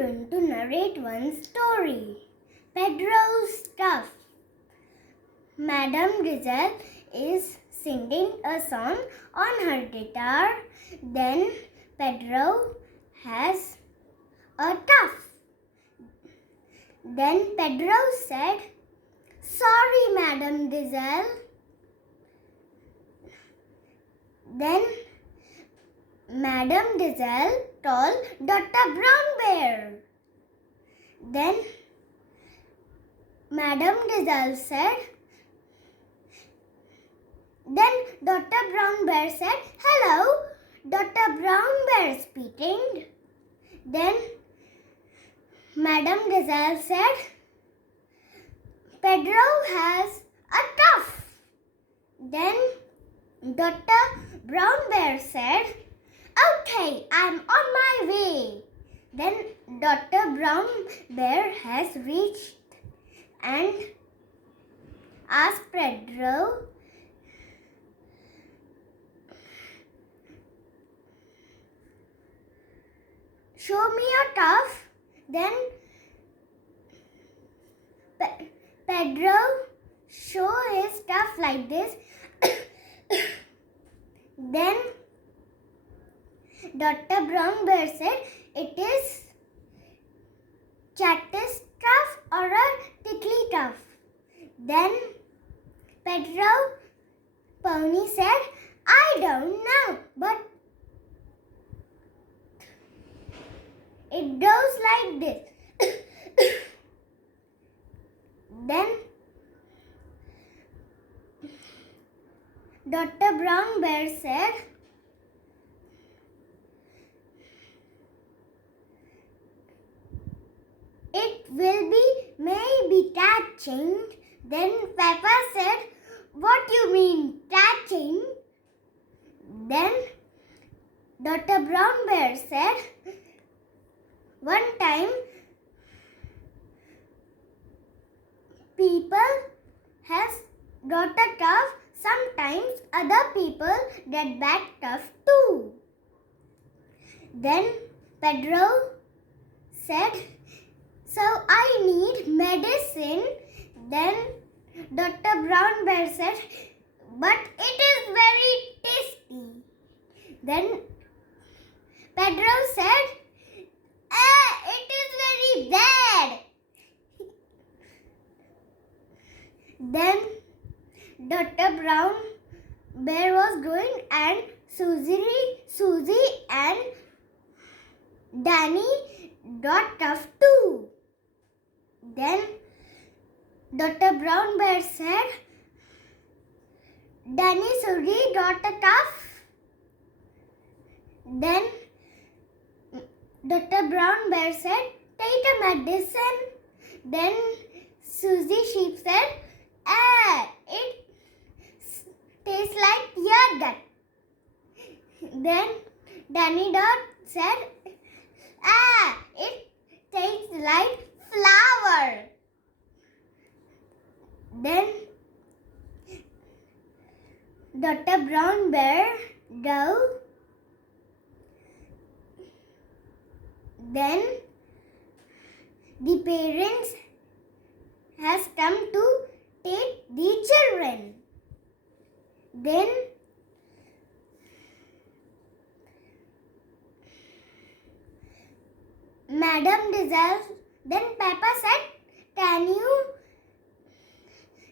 going to narrate one story. Pedro's Stuff. Madame Gazelle is singing a song on her guitar. Then Pedro has a tuff. Then Pedro said, "Sorry, Madame Gazelle." Then Madame Gazelle told Dr. Brown Bear. Then Madame Gazelle said, Then Dr. Brown Bear said, "Hello, Dr. Brown Bear speaking." Then Madame Gazelle said, "Pedro has a tuff." Then Dr. Brown Bear said, "Okay, I'm on my way." Then Dr. Brown Bear has reached and asked Pedro, "Show me your tuff." Then Pedro show his tuff like this. Then Dr. Brown Bear said, "It is cactus tuff or a tickly tuff." Then Pedro Pony said, "I don't know, but it goes like this." Then Dr. Brown Bear said, "It will be maybe catching." Then Peppa said, "What do you mean catching?" Then Dr. Brown Bear said, "One time people has got a tuff. Sometimes other people get bad tuff too." Then Pedro said, "So I need medicine." Then Dr. Brown Bear said, "But it is very tasty." Then Pedro said, "It is very bad." Then Dr. Brown Bear was going and Susie and Danny got tuff too. Then Dr. Brown Bear said, "Danny, Susie got a tuff." Then Dr. Brown Bear said, "Take a medicine." Then Susie Sheep said, "It tastes like yogurt." Then Danny Dog said, "It tastes like flour." Then Dr. Brown Bear go. Then the parents has come to take the children. Then Madame Gazelle, then Peppa said, "Can you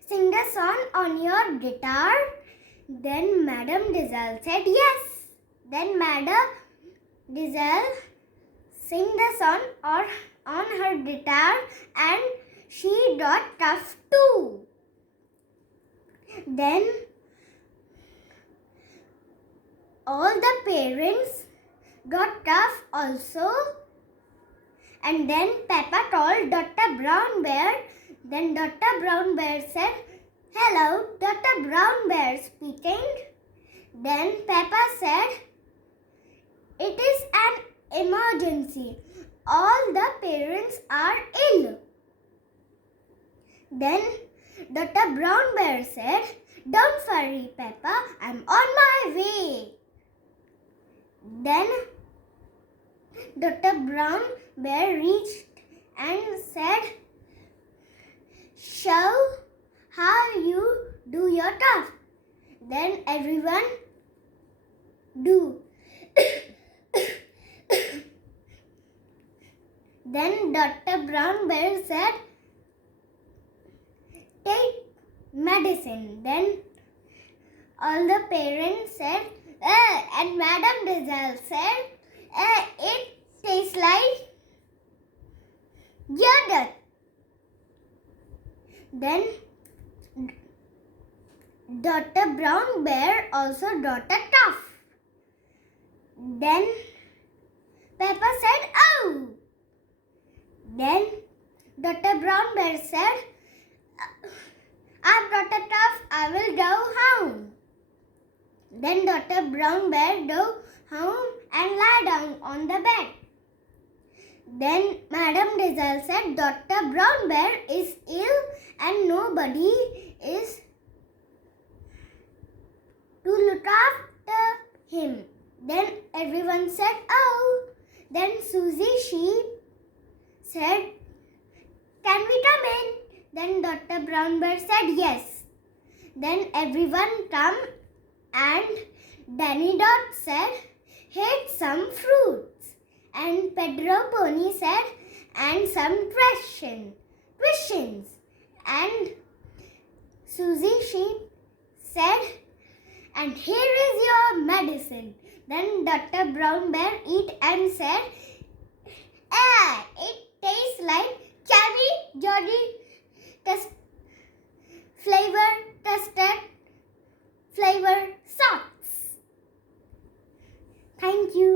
sing a song on your guitar?" Then Madame Gazelle said, "Yes." Then Madame Gazelle sing the song on her guitar and she got tuff too. Then all the parents got tuff also. And then Peppa told Dr. Brown Bear. Then Dr. Brown Bear said, "Hello, Dr. Brown Bear speaking." Then Peppa said, "It is an emergency. All the parents are ill." Then Dr. Brown Bear said, "Don't worry, Peppa, I'm on my way." Then Dr. Brown Bear reached and said, "Show how you do your task." Then everyone do. Then Dr. Brown Bear said, "Take medicine." Then all the parents said, and Madam Rizal said, "It tastes like yogurt." Then Dr. Brown Bear also got a tough. Then Peppa said, "Oh." Then Dr. Brown Bear said, "I've got a tough, I will go home." Then Dr. Brown Bear go home and lie down on the bed. Then Madam Rizal said, "Dr. Brown Bear is ill and nobody is to look after him." Then everyone said, "Oh." Then Susie Sheep said, "Can we come in?" Then Dr. Brown Bear said, "Yes." Then everyone come and Danny Dot said, "Here's some fruits." And Pedro Pony said, "And some questions." And Susie Sheep said, "And here is your medicine." Then Dr. Brown Bear eat and said, "It tastes like cherry jolly custard flavor socks." Thank you.